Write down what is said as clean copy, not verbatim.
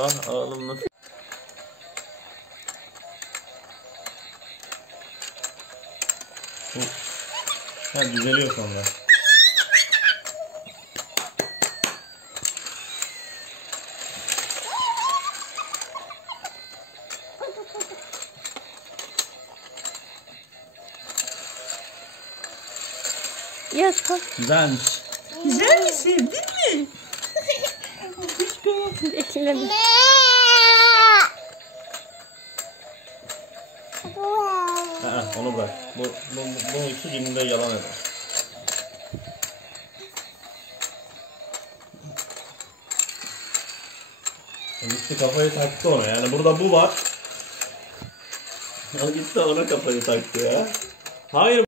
Ah oğlum nasıl? Ha düzeliyor sonra. Yaz koy. Güzelmiş. Güzel mi? Sevdin mi? Hiç görmedim. Ekleme. Onu bırak. Bu iki günde yalan eder. Gitti kafayı taktı ona, yani burada bu var. O gitti ona kafayı taktı ya. Hayır.